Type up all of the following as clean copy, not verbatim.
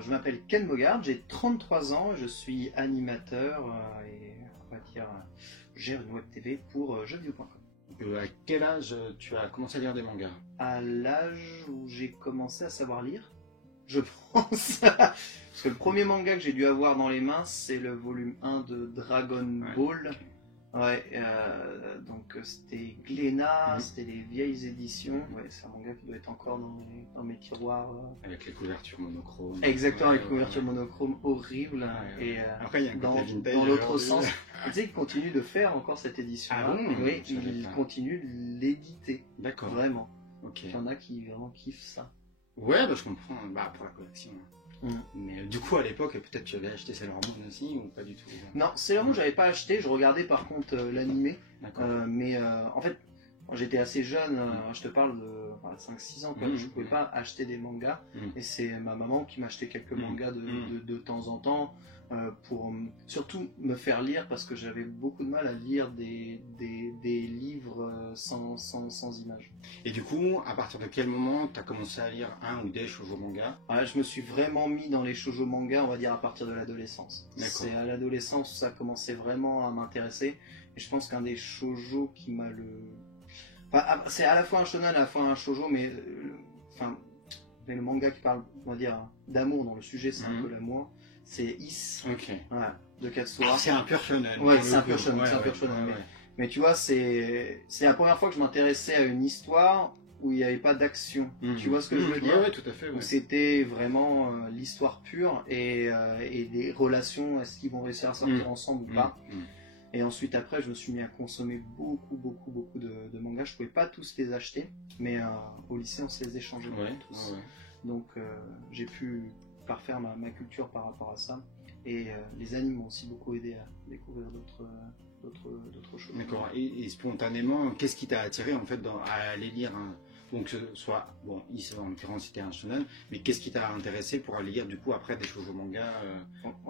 je m'appelle Ken Bogard, j'ai 33 ans, je suis animateur et on va dire, je gère une web TV pour jeuxvideo.com. À quel âge tu as commencé à lire des mangas? À l'âge où j'ai commencé à savoir lire, je pense. Parce que le premier manga que j'ai dû avoir dans les mains, c'est le volume 1 de Dragon Ball. Ouais, donc c'était Glénat, c'était les vieilles éditions. Ouais, c'est un manga qui doit être encore dans mes tiroirs. Avec les couvertures monochromes. Exactement, avec les couvertures monochromes horribles. Et après, il y a un côté vintage. Dans l'autre sens, tu sais qu'il continue de faire encore cette édition-là. Ah bon? Oui, il continue de l'éditer. D'accord. Vraiment. Ok. Il y en a qui vraiment kiffent ça. Ouais, bah, je comprends. Bah, pour la collection. Mais du coup, à l'époque, peut-être tu avais acheté Sailor Moon aussi ou pas du tout? Non, Sailor Moon, j'avais pas acheté. Je regardais par contre l'animé. Mais en fait, quand j'étais assez jeune, je te parle de 5-6 ans, je pouvais pas acheter des mangas. Et c'est ma maman qui m'achetait quelques mangas de temps en temps pour surtout me faire lire parce que j'avais beaucoup de mal à lire des livres sans images. Et du coup, à partir de quel moment tu as commencé à lire un ou des shoujo mangas? Je me suis vraiment mis dans les shoujo mangas, on va dire, à partir de l'adolescence. C'est à l'adolescence où ça a commencé vraiment à m'intéresser. Et je pense qu'un des shoujo qui m'a c'est à la fois un shonen, à la fois un shoujo, mais le manga qui parle, on va dire, d'amour, dont le sujet c'est un peu l'amour, c'est Is, de Katsura. C'est un pur shonen. Ouais, c'est un pur shonen. Mais tu vois, c'est la première fois que je m'intéressais à une histoire où il n'y avait pas d'action. Tu vois ce que je veux dire? Oui, tout à fait. Où c'était vraiment l'histoire pure et les relations, est-ce qu'ils vont réussir à sortir ensemble ou pas. Et ensuite, après, je me suis mis à consommer beaucoup de mangas. Je pouvais pas tous les acheter, mais au lycée, on se les échangeait tous. Donc, j'ai pu parfaire ma culture par rapport à ça. Et les animes m'ont aussi beaucoup aidé à découvrir d'autres choses. D'accord. Et spontanément, qu'est-ce qui t'a attiré en fait à aller lire donc soit, bon, en l'occurrence c'était un shonen, mais qu'est-ce qui t'a intéressé pour aller lire du coup après des shoujo mangas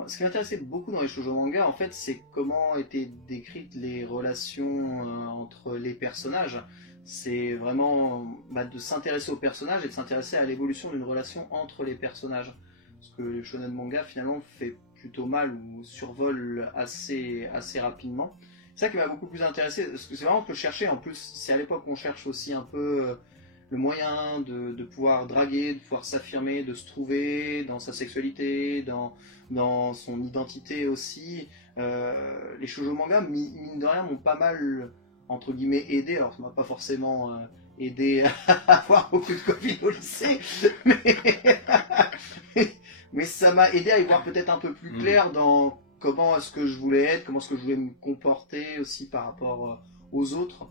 Ce qui m'intéressait beaucoup dans les shoujo mangas, en fait, c'est comment étaient décrites les relations entre les personnages. C'est vraiment de s'intéresser aux personnages et de s'intéresser à l'évolution d'une relation entre les personnages. Parce que le shonen manga finalement fait plutôt mal ou survole assez rapidement. C'est ça qui m'a beaucoup plus intéressé, parce que c'est vraiment ce que je cherchais. En plus, c'est à l'époque qu'on cherche aussi un peu le moyen de pouvoir draguer, de pouvoir s'affirmer, de se trouver dans sa sexualité, dans son identité aussi. Les shoujo mangas, mine de rien, m'ont pas mal, entre guillemets, aidé. Alors, ça m'a pas forcément aidé à avoir beaucoup de copines au lycée, mais ça m'a aidé à y voir peut-être un peu plus clair dans comment est-ce que je voulais être, comment est-ce que je voulais me comporter aussi par rapport aux autres.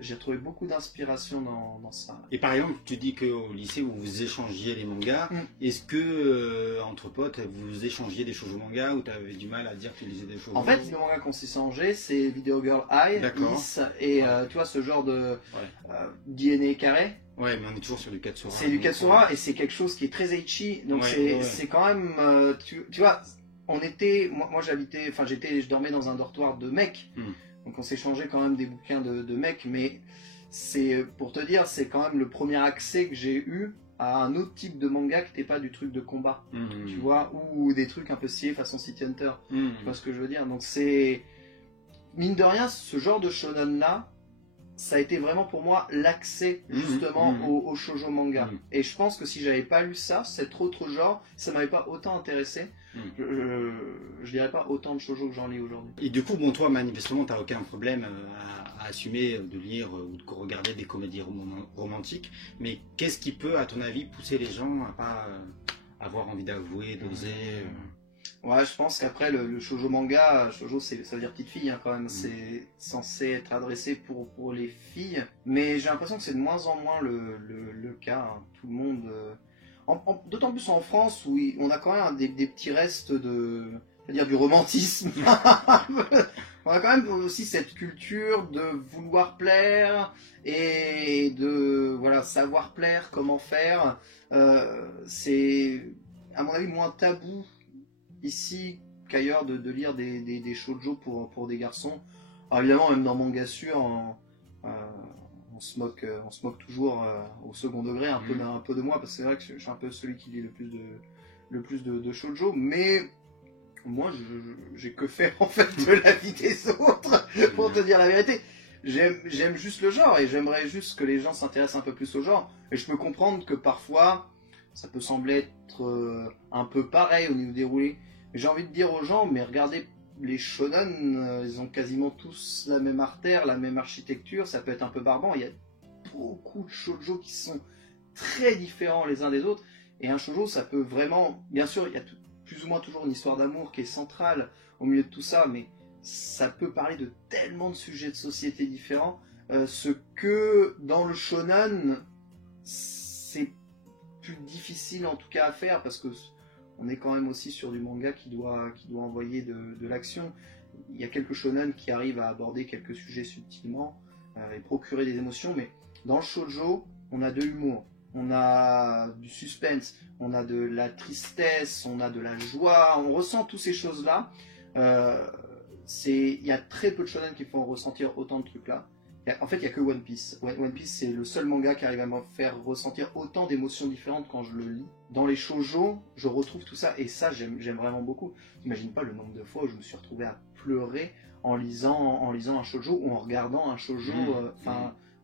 J'ai retrouvé beaucoup d'inspiration dans ça. Et par exemple, tu dis qu'au lycée où vous échangiez les mangas, est-ce que entre potes vous échangiez des shoujo mangas ou tu avais du mal à dire que tu lisais des shoujo? En fait, le manga qu'on s'est échangé, c'est Video Girl Eye, Is, et tu vois ce genre de DNA carré. Ouais, mais on est toujours sur du Katsura. C'est du Katsura et c'est quelque chose qui est très ecchi, donc c'est quand même, tu vois, on était, moi j'habitais, je dormais dans un dortoir de mecs. Donc on s'échangeait quand même des bouquins de mecs, mais c'est pour te dire, c'est quand même le premier accès que j'ai eu à un autre type de manga qui n'était pas du truc de combat, tu vois, ou des trucs un peu stylés façon City Hunter, tu vois ce que je veux dire. Donc c'est, mine de rien, ce genre de shonen là, ça a été vraiment pour moi l'accès justement au shoujo manga. Et je pense que si j'avais pas lu ça, cet autre genre, ça m'avait pas autant intéressé. Je dirais pas autant de shoujo que j'en lis aujourd'hui. Et du coup, bon, toi, manifestement, t'as aucun problème à assumer de lire ou de regarder des comédies romantiques. Mais qu'est-ce qui peut, à ton avis, pousser les gens à pas avoir envie d'avouer, d'oser Ouais, je pense qu'après le shoujo manga, shoujo ça veut dire petite fille quand même, c'est censé être adressé pour les filles, mais j'ai l'impression que c'est de moins en moins le cas, tout le monde, d'autant plus en France où on a quand même des petits restes c'est-à-dire du romantisme, on a quand même aussi cette culture de vouloir plaire et de savoir plaire, comment faire, c'est à mon avis moins tabou ici qu'ailleurs de lire des shoujo pour des garçons. Alors évidemment, même dans Mangasure, on se moque toujours au second degré un peu de moi, parce que c'est vrai que je suis un peu celui qui lit le plus le plus de shoujo, mais moi, j'ai que faire en fait de la vie des autres, pour te dire la vérité. J'aime juste le genre et j'aimerais juste que les gens s'intéressent un peu plus au genre. Et je peux comprendre que parfois, ça peut sembler être un peu pareil au niveau déroulé. Mais j'ai envie de dire aux gens, mais regardez, les shonen, ils ont quasiment tous la même artère, la même architecture, ça peut être un peu barbant. Il y a beaucoup de shoujo qui sont très différents les uns des autres. Et un shoujo, ça peut vraiment... Bien sûr, il y a plus ou moins toujours une histoire d'amour qui est centrale au milieu de tout ça, mais ça peut parler de tellement de sujets de société différents, ce que dans le shonen, c'est plus difficile en tout cas à faire, parce que on est quand même aussi sur du manga qui doit envoyer de l'action. Il y a quelques shonen qui arrivent à aborder quelques sujets subtilement et procurer des émotions, mais dans le shoujo, on a de l'humour, on a du suspense, on a de la tristesse, on a de la joie, on ressent toutes ces choses-là. Il y a très peu de shonen qui font ressentir autant de trucs-là. En fait, il n'y a que One Piece. One Piece, c'est le seul manga qui arrive à me faire ressentir autant d'émotions différentes quand je le lis. Dans les shoujo, je retrouve tout ça, et ça, j'aime vraiment beaucoup. J'imagine pas le nombre de fois où je me suis retrouvé à pleurer en lisant un shoujo ou en regardant un shoujo.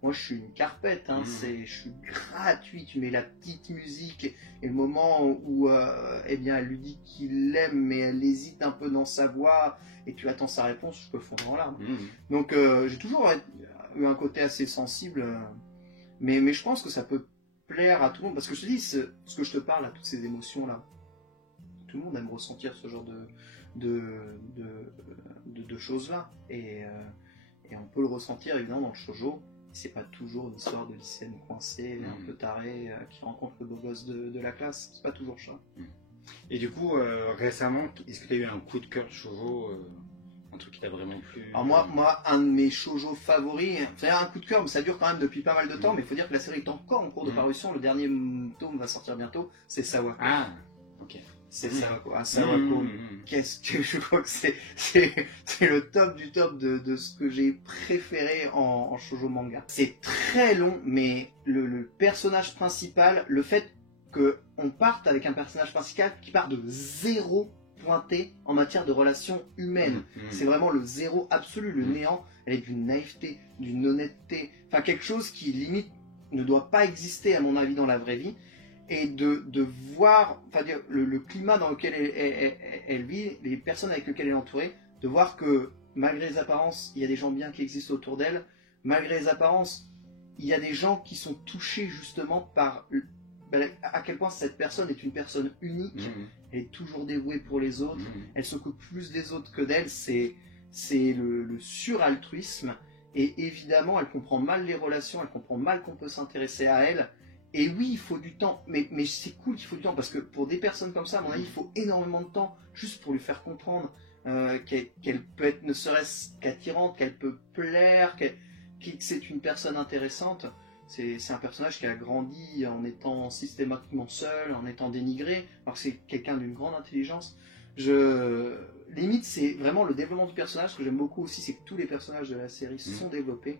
Moi, je suis une carpette, hein, je suis gratuit. Tu mets la petite musique et le moment où eh bien, elle lui dit qu'il l'aime, mais elle hésite un peu dans sa voix, et tu attends sa réponse, je peux fondre en larmes. Donc, j'ai toujours eu un côté assez sensible, mais je pense que ça peut plaire à tout le monde, parce que je te dis, ce que je te parle, à toutes ces émotions-là, tout le monde aime ressentir ce genre de choses-là, et on peut le ressentir évidemment dans le shoujo. C'est pas toujours une histoire de lycéenne coincée, un peu tarée, qui rencontre le beau gosse de la classe. C'est pas toujours ça. Et du coup, récemment, est-ce que tu as eu un coup de cœur de shoujo, un truc qui t'a vraiment plu? Alors moi, un de mes shoujo favoris, c'est un coup de cœur, mais ça dure quand même depuis pas mal de temps, mais il faut dire que la série est encore en cours de parution. Le dernier tome va sortir bientôt, c'est Sawako. Ah, ok. C'est Sawako. Sawako, qu'est-ce que je crois que c'est le top du top de ce que j'ai préféré en shoujo manga. C'est très long, mais le personnage principal, le fait qu'on parte avec un personnage principal qui part de zéro pointé en matière de relations humaines. C'est vraiment le zéro absolu, le néant, avec d'une naïveté, d'une honnêteté, enfin quelque chose qui limite ne doit pas exister à mon avis dans la vraie vie. Et de voir le climat dans lequel elle vit, les personnes avec lesquelles elle est entourée, de voir que malgré les apparences, il y a des gens bien qui existent autour d'elle, malgré les apparences, il y a des gens qui sont touchés justement par à quel point cette personne est une personne unique, elle est toujours dévouée pour les autres, elle s'occupe plus des autres que d'elle, c'est le suraltruisme, et évidemment elle comprend mal les relations, elle comprend mal qu'on peut s'intéresser à elle. Et oui, il faut du temps, mais c'est cool qu'il faut du temps, parce que pour des personnes comme ça, à mon avis, il faut énormément de temps, juste pour lui faire comprendre qu'elle peut être ne serait-ce qu'attirante, qu'elle peut plaire, que c'est une personne intéressante. C'est un personnage qui a grandi en étant systématiquement seul, en étant dénigré, alors que c'est quelqu'un d'une grande intelligence. Limite, c'est vraiment le développement du personnage. Ce que j'aime beaucoup aussi, c'est que tous les personnages de la série sont développés.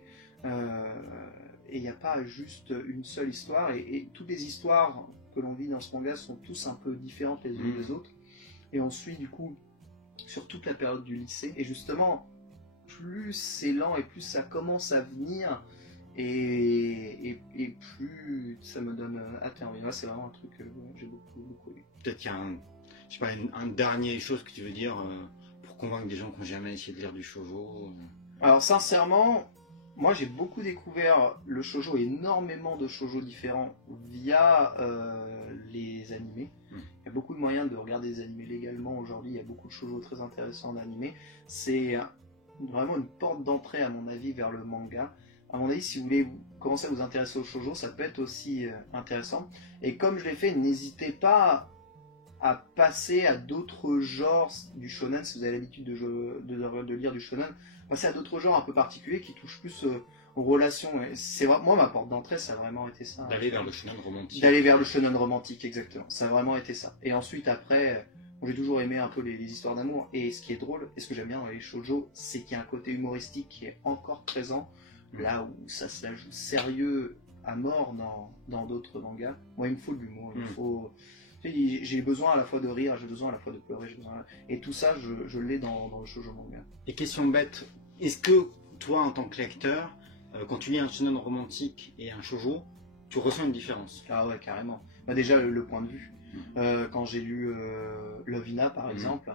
Et il n'y a pas juste une seule histoire, et toutes les histoires que l'on vit dans ce manga sont tous un peu différentes les unes des autres, et on suit du coup sur toute la période du lycée, et justement plus c'est lent et plus ça commence à venir, et plus ça me donne hâte et envie. Là, c'est vraiment un truc que j'ai beaucoup aimé. Peut-être qu'il y a un dernier chose que tu veux dire pour convaincre des gens qui n'ont jamais essayé de lire du shoujo. Alors sincèrement, moi j'ai beaucoup découvert le shoujo, énormément de shoujo différents via les animés. Il y a beaucoup de moyens de regarder des animés légalement aujourd'hui, il y a beaucoup de shoujo très intéressants en animé. C'est vraiment une porte d'entrée à mon avis vers le manga. À mon avis, si vous voulez commencer à vous intéresser au shoujo, ça peut être aussi intéressant. Et comme je l'ai fait, n'hésitez pas à passer à d'autres genres du shonen, si vous avez l'habitude de lire du shonen, passer à d'autres genres un peu particuliers qui touchent plus aux relations. C'est moi, ma porte d'entrée, ça a vraiment été ça. D'aller vers le shonen romantique. D'aller vers le shonen romantique, exactement. Ça a vraiment été ça. Et ensuite, après, j'ai toujours aimé un peu les histoires d'amour. Et ce qui est drôle, et ce que j'aime bien dans les shoujo, c'est qu'il y a un côté humoristique qui est encore présent, là où ça se la joue sérieux à mort dans d'autres mangas. Moi, il me faut de l'humour. J'ai besoin à la fois de rire, j'ai besoin à la fois de pleurer, et tout ça, je l'ai dans le shoujo manga. Et question bête, est-ce que toi, en tant que lecteur, quand tu lis un shonen romantique et un shoujo, tu ressens une différence? Ah ouais, carrément. Bah déjà, le point de vue. Quand j'ai lu Lovina, par exemple,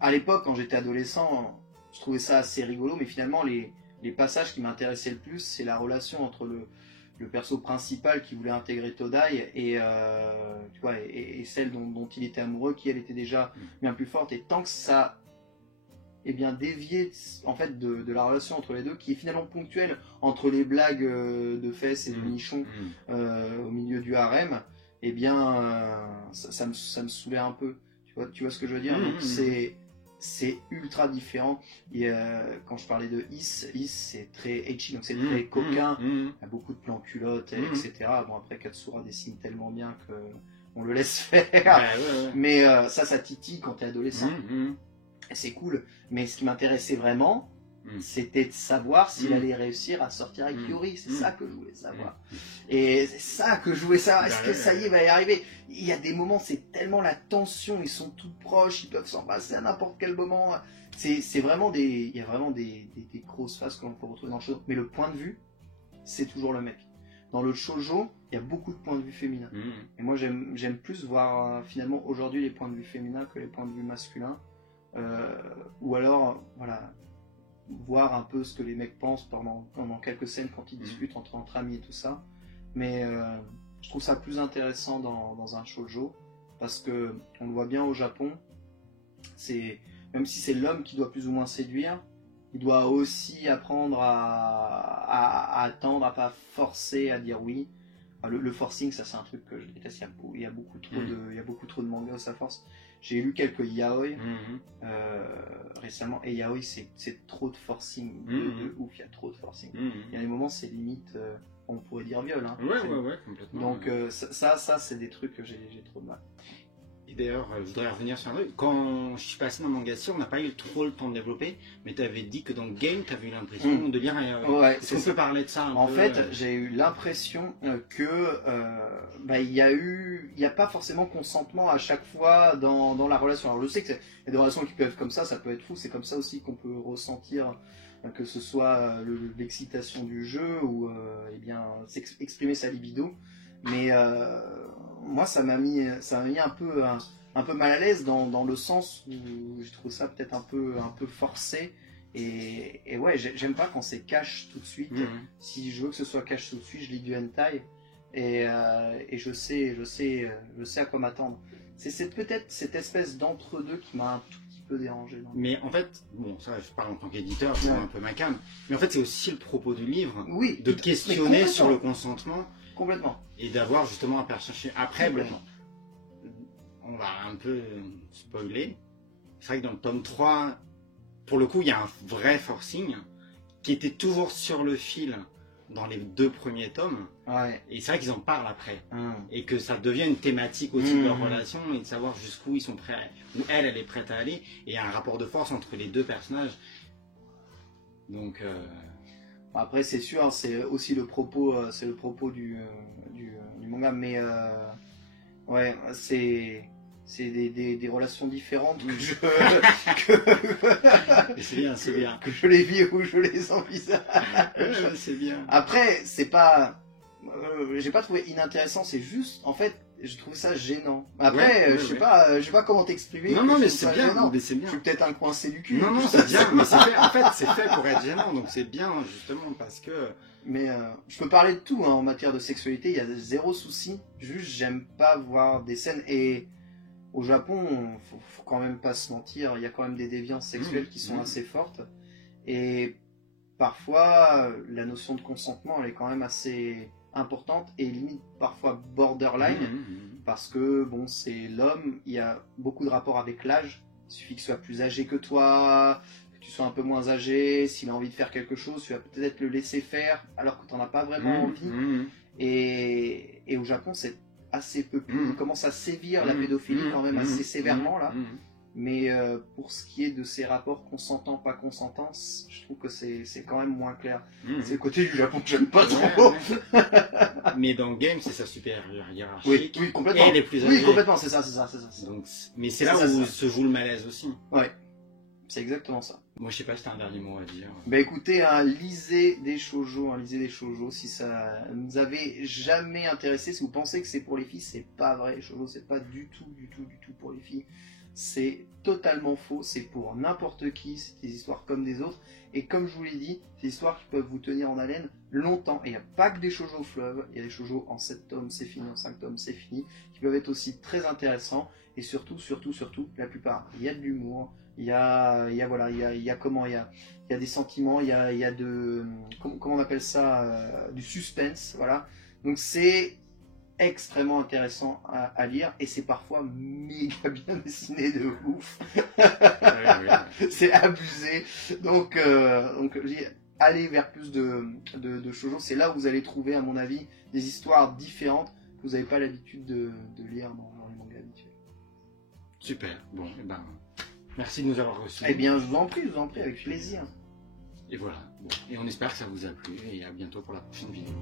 à l'époque, quand j'étais adolescent, je trouvais ça assez rigolo, mais finalement, les passages qui m'intéressaient le plus, c'est la relation entre le perso principal qui voulait intégrer Todai et, tu vois, et celle dont il était amoureux, qui elle était déjà bien plus forte. Et tant que ça bien dévié en fait de la relation entre les deux, qui est finalement ponctuelle entre les blagues de fesses et de nichons au milieu du harem, et bien ça me saoulait un peu. Tu vois ce que je veux dire? Donc c'est ultra différent. Et quand je parlais de Is c'est très ecchi, donc c'est très coquin. Il y a beaucoup de plans culottes, etc. Bon, après Katsura dessine tellement bien que on le laisse faire. Mais ça titille quand t'es adolescent. Et c'est cool. Mais ce qui m'intéressait vraiment, c'était de savoir s'il allait réussir à sortir avec Yuri. C'est ça que je voulais savoir. Et c'est ça que je voulais savoir. Est-ce que ça y est, va y arriver? Il y a des moments, c'est tellement la tension, ils sont tout proches, ils peuvent s'embrasser à n'importe quel moment. C'est vraiment il y a vraiment des grosses phases qu'on peut retrouver dans le shoujo. Mais le point de vue, c'est toujours le mec. Dans le shoujo, il y a beaucoup de points de vue féminins. Et moi, j'aime plus voir finalement aujourd'hui les points de vue féminins que les points de vue masculins. Ou alors, voilà, voir un peu ce que les mecs pensent pendant quelques scènes quand ils discutent entre amis et tout ça. Mais je trouve ça plus intéressant dans un shoujo, parce que on le voit bien au Japon, même si c'est l'homme qui doit plus ou moins séduire, il doit aussi apprendre à attendre, à pas forcer à dire oui. Le forcing, ça c'est un truc que je déteste. Il y a beaucoup trop de mangas où ça force. J'ai lu quelques yaoi récemment, et yaoi c'est trop de forcing, de ouf, il y a trop de forcing. Il y a des moments, c'est limite, on pourrait dire viol. Hein, ouais, complètement. Donc ça c'est des trucs que j'ai trop de mal. Et d'ailleurs, je voudrais revenir sur un truc. Quand je suis passé dans Mangassi, on n'a pas eu trop le temps de développer, mais tu avais dit que dans le game, tu avais eu l'impression de lire un yaoi. Ouais, est-ce qu'on peut parler de ça un peu? En fait, j'ai eu l'impression que il y a pas forcément consentement à chaque fois dans la relation. Alors je sais qu'il y a des relations qui peuvent être comme ça peut être fou, c'est comme ça aussi qu'on peut ressentir que ce soit l'excitation du jeu ou exprimer sa libido. Mais moi, ça m'a mis un peu mal à l'aise dans le sens où je trouve ça peut-être un peu forcé. Et ouais, j'aime pas quand c'est cash tout de suite. Si je veux que ce soit cash tout de suite, je lis du hentai et je sais à quoi m'attendre. C'est peut-être cette espèce d'entre-deux qui m'a un tout petit peu dérangé. Non, mais en fait, bon, ça je parle en tant qu'éditeur, c'est un peu ma cam. Mais en fait, c'est aussi le propos du livre, de questionner sur le consentement. Complètement. Et d'avoir justement un personnage. Après, bon, on va un peu spoiler. C'est vrai que dans le tome 3, pour le coup, il y a un vrai forcing qui était toujours sur le fil dans les 2 premiers tomes. Et c'est vrai qu'ils en parlent après. Et que ça devient une thématique aussi de leur relation et de savoir jusqu'où ils sont prêts, où elle est prête à aller. Et il y a un rapport de force entre les 2 personnages. Donc. Après, c'est sûr, c'est aussi le propos du manga, mais ouais, c'est des relations différentes c'est bien. Que je les vis ou je les envisage. C'est bien. Après, c'est pas, j'ai pas trouvé inintéressant, c'est juste, en fait, je trouve ça gênant. Après, je sais pas comment t'exprimer. Non, mais c'est bien. Mais c'est bien. Je suis peut-être un coincé du cul. Non, c'est bien. Mais c'est fait. En fait, c'est fait pour être gênant. Donc c'est bien justement parce que. Mais je peux parler de tout en matière de sexualité. Il y a zéro souci. Juste, j'aime pas voir des scènes. Et au Japon, faut quand même pas se mentir. Il y a quand même des déviances sexuelles qui sont assez fortes. Et parfois, la notion de consentement, elle est quand même assez importante et limite parfois borderline parce que bon, c'est l'homme, il y a beaucoup de rapports avec l'âge, il suffit qu'il soit plus âgé que toi, que tu sois un peu moins âgé, s'il a envie de faire quelque chose, tu vas peut-être le laisser faire alors que tu n'en as pas vraiment envie. Et au Japon, c'est assez peu, il commence à sévir la pédophilie quand même assez sévèrement là. Mais pour ce qui est de ces rapports consentants, pas consentants, je trouve que c'est quand même moins clair. C'est le côté du Japon que j'aime pas trop. Mais dans le game, c'est sa supérieure hiérarchique. Oui, complètement. Et elle est plus âgée. Oui, complètement, c'est ça. Donc, mais c'est là où se joue le malaise aussi. Ouais, c'est exactement ça. Moi, je sais pas si t'as un dernier mot à dire. Bah écoutez, lisez des shoujo, si ça ne vous avait jamais intéressé, si vous pensez que c'est pour les filles, c'est pas vrai. Les shoujo, c'est pas du tout pour les filles. C'est totalement faux, c'est pour n'importe qui, c'est des histoires comme des autres. Et comme je vous l'ai dit, c'est des histoires qui peuvent vous tenir en haleine longtemps. Et il n'y a pas que des shoujo fleuves, il y a des shoujo en 7 tomes, c'est fini, en 5 tomes, c'est fini, qui peuvent être aussi très intéressants. Et surtout, la plupart, il y a de l'humour, il y a des sentiments, il y a de, comment on appelle ça, du suspense, voilà. Donc c'est extrêmement intéressant à lire et c'est parfois méga bien dessiné de ouf. C'est abusé. Donc allez vers plus de shoujo, c'est là où vous allez trouver, à mon avis, des histoires différentes que vous n'avez pas l'habitude de lire dans les mangas habituels. Super. Bon, et ben, merci de nous avoir reçus. Eh bien, je vous en prie, avec plaisir. Et voilà. Bon. Et on espère que ça vous a plu et à bientôt pour la prochaine vidéo.